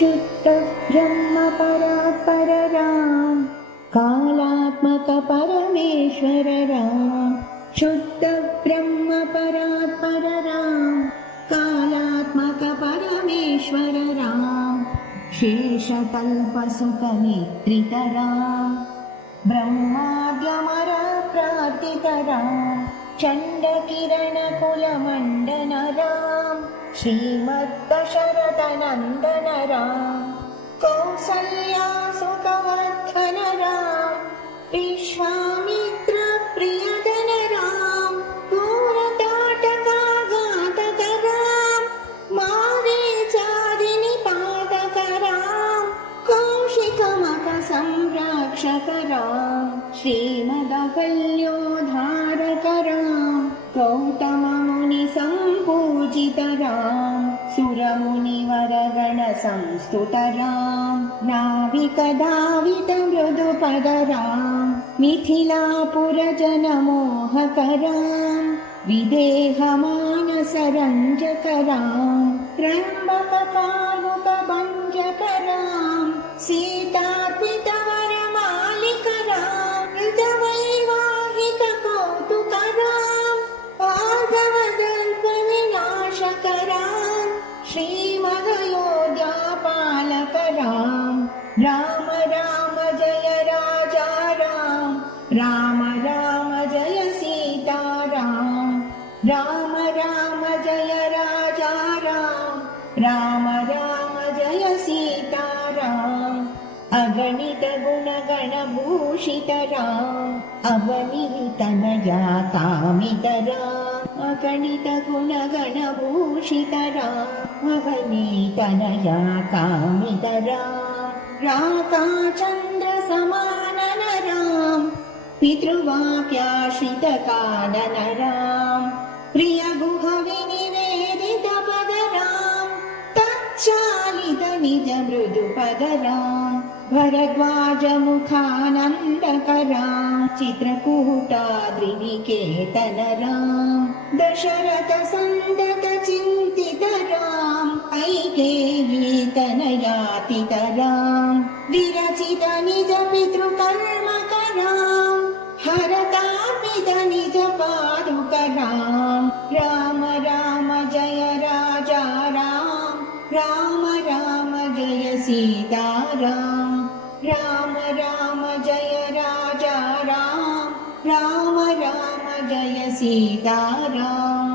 शुद्ध ब्रह्म परात्पर राम कालात्मक परमेश्वर राम शुद्ध ब्रह्म परात्पर राम कालात्मक परमेश्वर राम शेषतल्पसुत निद्रित राम ब्रह्माद्यमर प्रार्थित राम चण्डकिरणकुलमण्डन राम श्रीमद्दशरथनन्दन राम कौसल्यासुतवर्धन राम विश्वामित्र प्रियधन राम घोरताटकाघातक राम मारीचादिनिपातक राम कौशिकमक संरक्षक राम श्रीमदकल्योद्धारक राम गौतममुनि सम्पूजित राम सुरमुनिवरगण संस्तुत राम नाविकदावित मृदुपद राम मिथिलापुरजनमोहक राम विदेहमानसरञ्जक राम त्र्यम्बककामुकभञ्जक राम सीतार्पितवरमालिक राम हृतवैवाहिक कौतुक राम भार्गवदर्पविनाशक राम श्रीमदयोध्यापालक राम राम राम जय राजा राम राम राम जय सीता राम राम राम जय राजा राम राम राम जय सीता राम अगणित गुणगण भूषित राम अवनीतनया कामित राम अगणित गुणगण भूषित राम अवनीतनया कामित राम राका चन्द्र समानन राम पितृवाक्याश्रित कानन राम प्रिय गुह विनिवेदित पद राम तच्चालित निज मृदु पद राम भरद्वाज मुखानन्दक राम चित्रकूटाद्रिनिकेतन राम दशरथ सन्दत चिन्तित राम ऐकेयी तनयातित राम विरचित निज पितृकर्मक राम हरतार्पित निज पादुक राम राम राम जय राजा राम राम राम जय सीता राम राम राम जय राजा राम राम राम जय सीता राम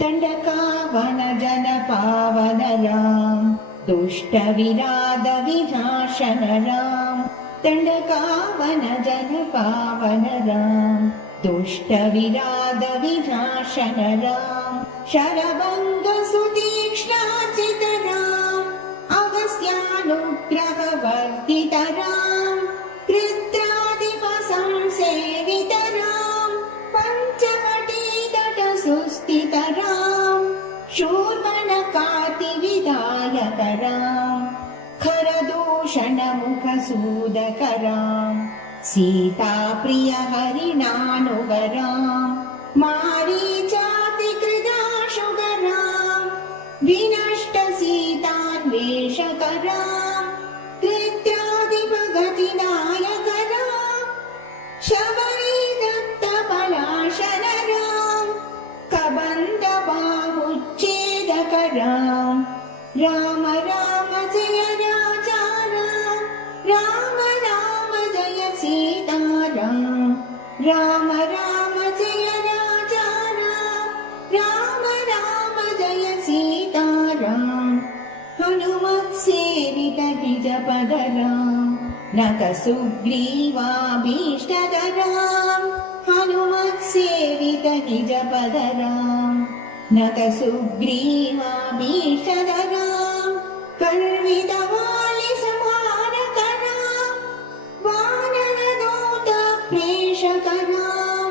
दण्डकावन जन पावन राम दुष्ट विराद विनाशन राम दण्डकावन जन पावन राम दुष्ट विराद विनाशन राम शरभङ्ग सुतीक्ष्णार्जित राम अगस्त्यानुग्रह वर्धित राम कृत्रादिप संसेवित राम पञ्चवटीतट सुस्थित राम शूर्पणखाति विधायक राम खरदूषण मुख सूदक राम सीता प्रिय हरिणानुग राम मारीचातिकृदाशुग राम विनष्ट सीतान्वेषक राम कृत्यादिपगतिनायक राम शबरी दत्त पलाशन राम कबन्ध बाहुच्छेदक राम राम राम जय राजा राम राम राम जय सीता राम राम राम जय राजा राम राम राम जय सीता राम हनुमत् सेवित निज पद राम नत सुग्रीवाभीष्टद राम हनुमत् सेवित निज पद राम नत सुग्रीवाभीष्टद राम कर्वित वालि संहारक राम वानर दूत प्रेषक राम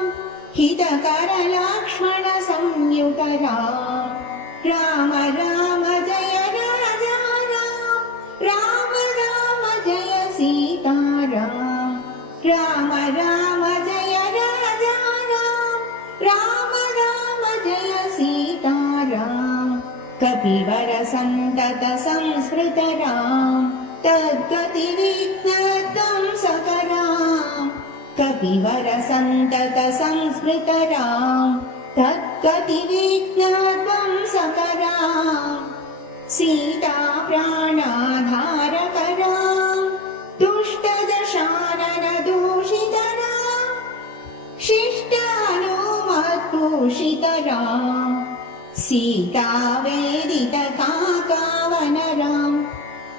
हितकर लक्ष्मण संयुत राम राम राम जय राजा राम राम राम जय सीता राम राम राम जय राजा राम राम राम जय सीता राम कपिवरसन्ततसंस्मृतरां तद्गतिविघ्नत्वं सकरां कपिवरसन्ततसंस्मृतरां तद्गतिविघ्नत्वं सकरां सीता प्राणाधारकरां दुष्टदशाननदूषितरां शिष्टानुमत्पूषितरां सीता वेदितकाकावनरां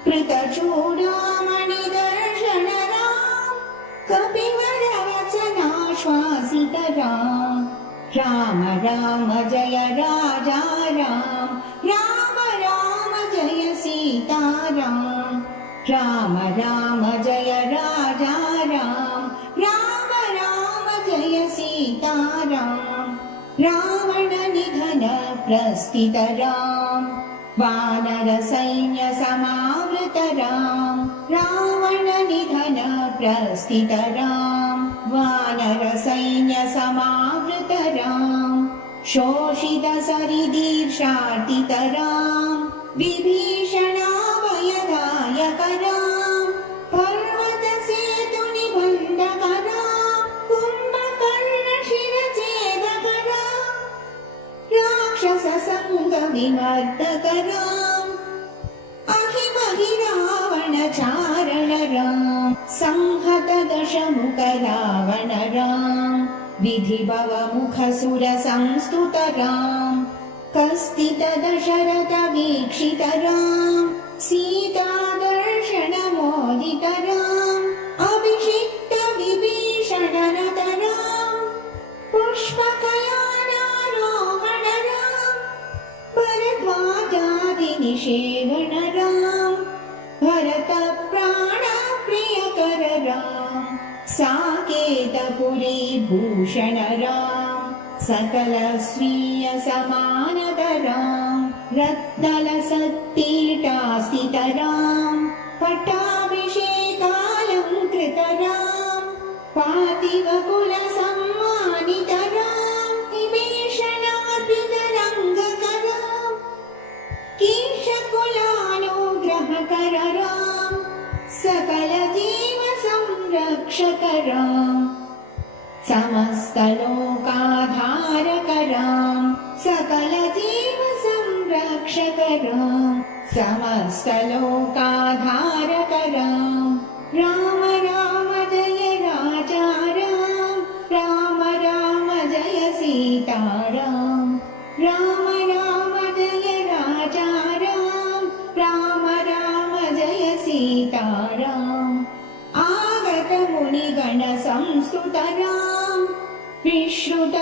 कृतचूडामणिदर्शनरां कपिवरवचनाश्वासितरां राम राम जय राजा राम राम राम जय सीताराम राम राम जय राजा राम राम राम जय सीताराम रावण निधन प्रस्थितरां वानर सैन्य समावृतरां रावण निधन प्रस्थितरां वानर सैन्य समावृतरां शोषित सरिदीर्षार्तितरां विभीषणाभयदायकरां पर्वत सेतु निबन्धकरां कुम्भकर्ण शिरछेदकरां राक्षस संग विमर्दकरां अहिमहि रावण चारणरां संहत दशमुख रावणरां विधिभव मुखसुर संस्तुतरां कस्तित दशरथ वीक्षितरां सीता दर्शन मोदितरां अभिषिक्त विभीषणनतरां पुष्पकयानारोहणरां भरद्वाजादिनिषेवणरां भरत प्राणप्रियकररां साकेतपुरी भूषणरां सकल स्वीय समानतरां रत्नलसत्तीटास्थितरां पट्टाभिषेकालङ्कृतरां पार्थिवकुलसम्मानितरां विभीषणार्पितरङ्गकरां कीशकुलानुग्रहकररां सकल जीव संरक्षकरां समस्तलोकाधारकरां सकल जीव संरक्षकरां समस्तलोकाधारकरां राम राम जय राजा राम राम राम जय सीताराम राम राम जय राजा राम राम राम जय सीताराम आगत मुनिगण संस्तुतरां विश्रुत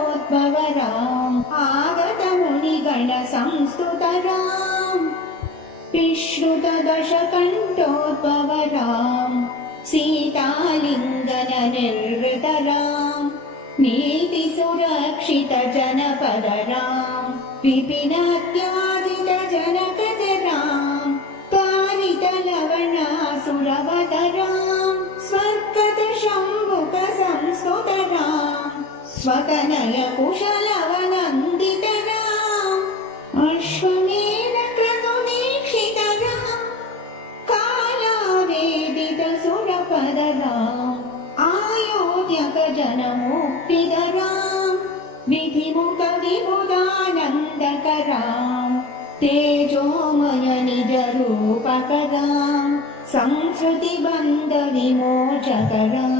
दशकण्ठोद्भवरां आगत मुनिगण संस्तुतरां विश्रुत दशकण्ठोद्भवरां सीतालिङ्गन निर्वृतरां नीति सुरक्षित जनपदरां विपिनत्याजित जनकजरां कारित लवणासुरवदरां स्वर्गत शम्भुक संस्तुतरां स्वतनय कुशलवनन्दितरां अश्वमेध क्रतुदीक्षितरां कालावेदित सुरपदरां आयोध्यक जनमुक्तिधरां विधिमुख विबुधानन्दकरां तेजोमय निजरूपकरां संस्कृतिबन्ध विमोचकरां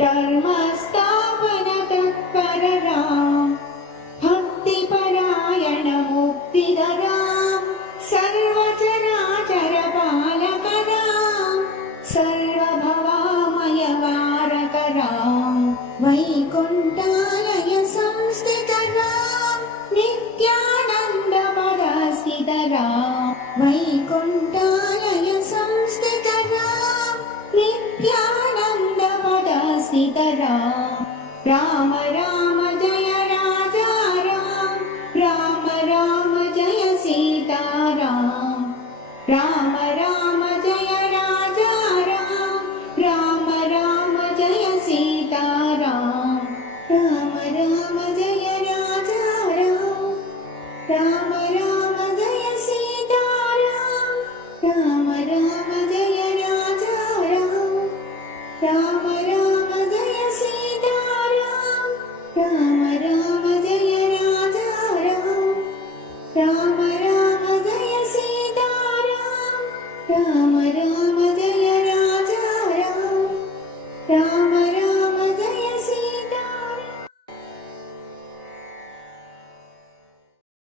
धर्मस्थापन तत्पररां भक्तिपरायण मुक्तिधरां सर्वचराचर पालकरां सर्वभवामय वारकरां वैकुण्ठालय संस्थितरां नित्यानन्द पदस्थितरां वैकुण्ठालय संस्थितरां नित्यानन्द पदस्थितरां राम राम जय राजा राम राम राम जय सीताराम राम राम जय राजा राम राम राम जय सीताराम राम राम जय राजा राम राम राम राम